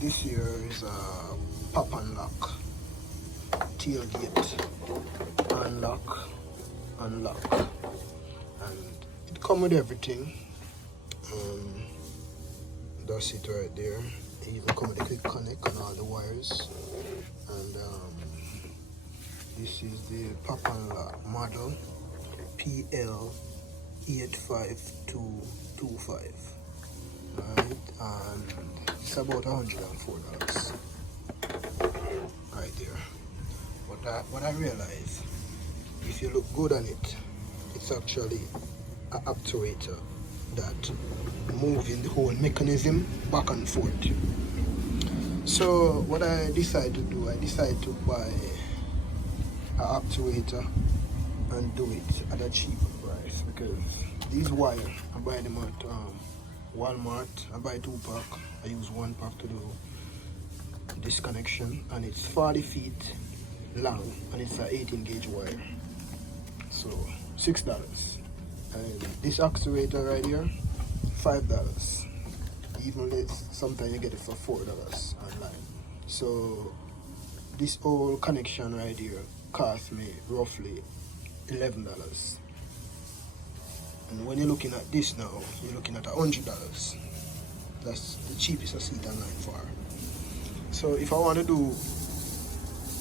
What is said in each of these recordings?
This here is a pop and lock tailgate. Unlock, and it comes with everything. That's it right there. It even comes with a quick connect on all the wires. And this is the pop and lock model PL85225. Right, and it's about $104 right there. But what I realize, if you look good on it, it's actually an actuator that moving the whole mechanism back and forth. So what I decided to do, I decided to buy an actuator and do it at a cheaper price, because these wires, I buy them at Walmart. I buy 2-pack. I use 1 pack to do this connection, and it's 40 feet long, and it's an 18 gauge wire. So $6. And this actuator right here, $5. Even less, sometimes you get it for $4 online. So this whole connection right here cost me roughly $11. And when you're looking at this now, you're looking at $100. That's the cheapest I see it online for. So if I want to do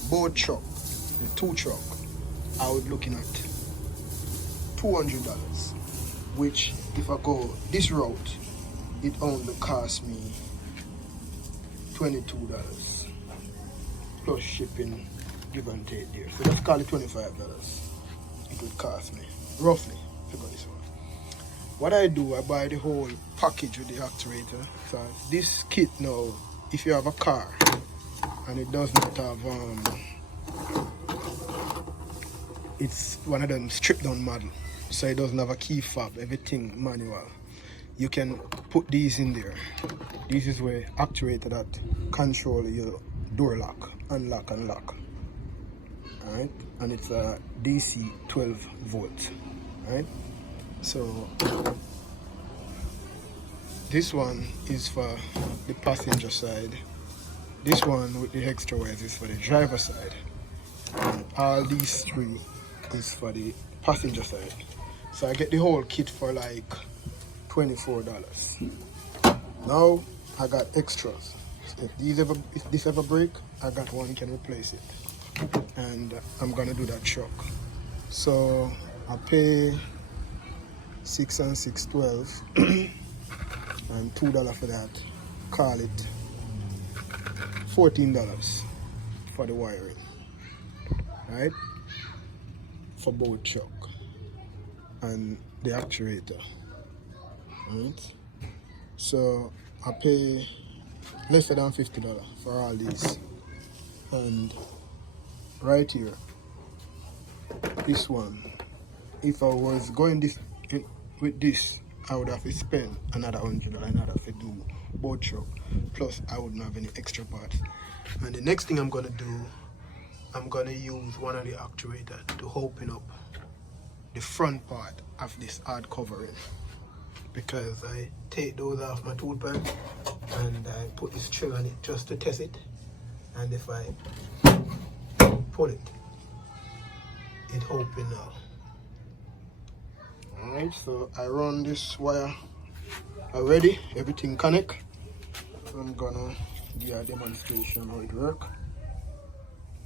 both truck, the 2 truck, I would looking at $200, which if I go this route, it only cost me $22 plus shipping, give and take there. So let's call it $25 it would cost me, roughly, if I go this way. What I do, I buy the whole package with the actuator. So this kit now, if you have a car and it does not have it's one of them stripped down model, so it doesn't have a key fob, everything manual, you can put these in there. This is where actuator that control your door lock, unlock and lock. Alright, and it's a DC 12 volt. Right, so this one is for the passenger side. This one with the extra wires is for the driver side. And all these 3 is for the passenger side. So I get the whole kit for like $24. Now I got extras. If this ever break, I got one can replace it. And I'm gonna do that truck. So I pay 6 and 6, 12 and $2 for that. Call it $14 for the wiring, right? For both truck and the actuator, right? So I pay less than $50 for all these. And right here, this one, if I was going with this, I would have to spend another $100 and I'd have to do both truck, plus I wouldn't have any extra parts. And the next thing I'm gonna do, I'm gonna use one of the actuators to open up the front part of this hard covering, because I take those off my tool pan and I put this string on it just to test it, and if I pull it, it open now. Alright, so I run this wire already, everything connect. So I'm gonna give a demonstration how it works.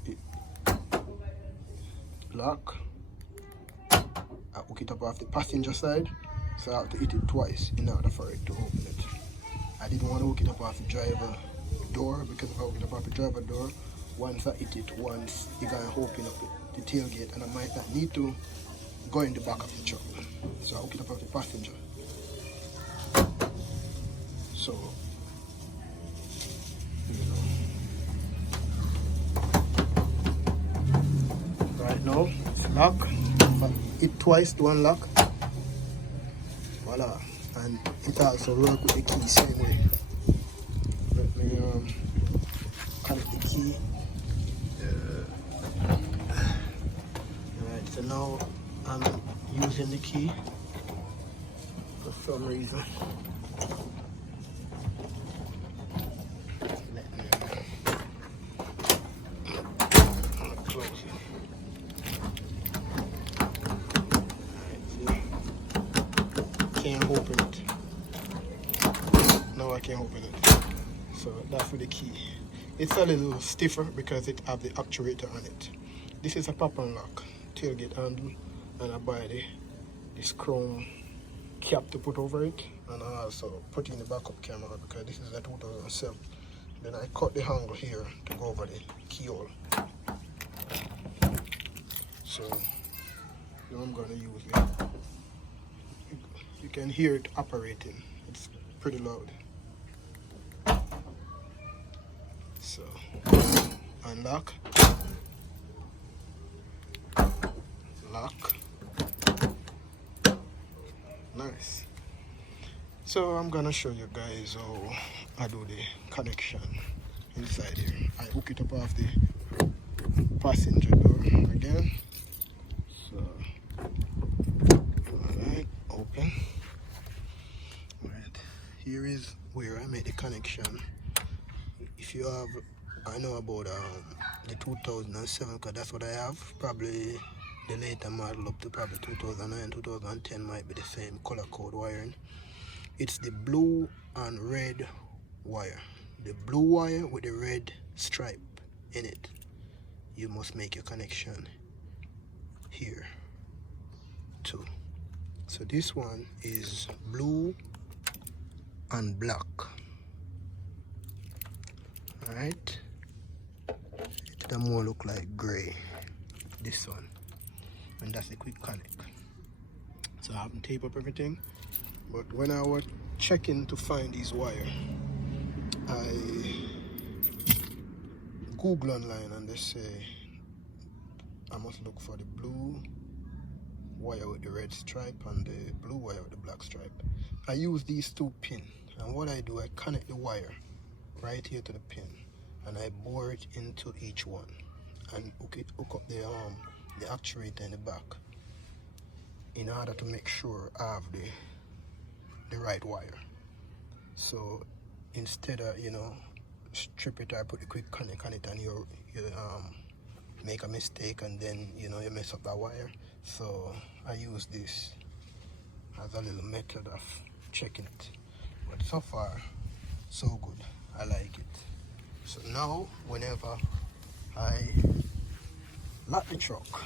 It lock. I hook it up off the passenger side, so I have to hit it twice in order for it to open it. I didn't want to hook it up off the driver door, because if I hook it up off the driver door, once I hit it once, it's gonna open up the tailgate and I might not need to go in the back of the truck. So I hook it up off the passenger. So, you know. Right now, it's locked. Hit twice to unlock. Voila. And it also works with the key same way. Let me connect the key. Alright, so now I'm using the key for some reason. Let can't open it. Now I can't open it. So that's with the key. It's a little stiffer because it have the actuator on it. This is a pop and lock tailgate handle, and I buy this chrome cap to put over it, and I also put in the backup camera because this is a 2007. Then I cut the handle here to go over the keyhole. So now I'm gonna use it. You can hear it operating. It's pretty loud. So unlock, lock. Nice. So I'm gonna show you guys how I do the connection inside here. I hook it up off the passenger door again. So alright, open. Right, here is where I made the connection. If you have, I know about the 2007, because that's what I have. Probably the later model up to probably 2009, 2010 might be the same color code wiring. It's the blue and red wire. The blue wire with the red stripe in it. You must make your connection here too. So this one is blue and black. Alright, it does more look like gray, this one, and that's a quick connect. So I haven't taped up everything, but when I was checking to find these wire, I Google online and they say I must look for the blue wire with the red stripe and the blue wire with the black stripe. I use these two pins, and what I do, I connect the wire right here to the pin, and I bore it into each one and hook up the actuator in the back in order to make sure I have the right wire. So instead of, you know, strip it or put a quick connect on it and you make a mistake and then, you know, you mess up that wire. So I use this as a little method of checking it. But so far, so good. I like it. So now, whenever I lock the truck,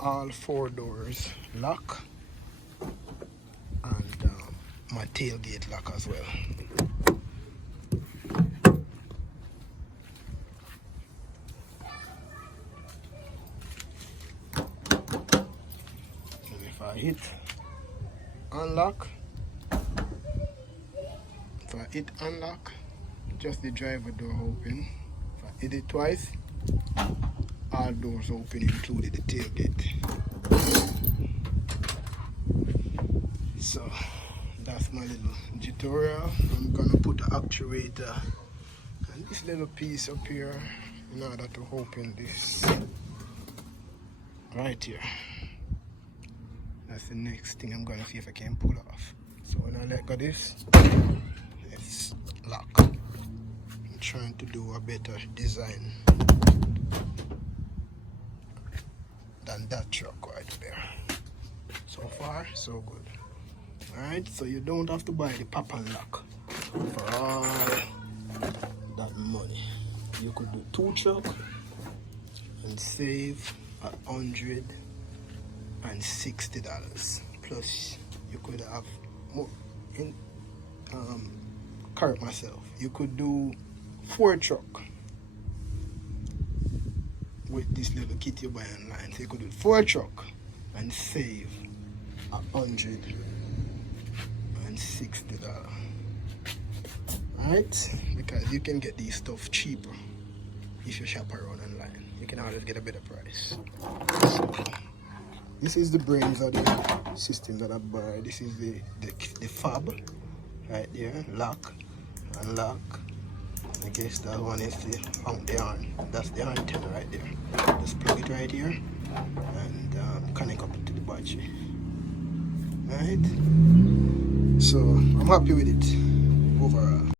all 4 doors lock, and my tailgate lock as well. And if I hit unlock, if I hit unlock, just the driver door open. If I hit it twice, all doors open, including the tailgate. So that's my little tutorial. I'm gonna put the actuator and this little piece up here in order to open this right here. That's the next thing I'm gonna see if I can pull off. So when I let go this, it's locked. I'm trying to do a better design than that truck right there. So far, so good. Alright, so you don't have to buy the pop and lock for all that money. You could do 2 trucks and save $160. Plus, you could have more. Correct myself. You could do 4 trucks with this little kit you buy online. So you could do 4 trucks and save $160. Right? Because you can get these stuff cheaper if you shop around online. You can always get a better price. So, this is the brains of the system that I buy. This is the fob right there. Lock, unlock. I guess that one is the horn. That's the antenna right there. Just plug it right here and connect up to the battery. Right? So I'm happy with it overall.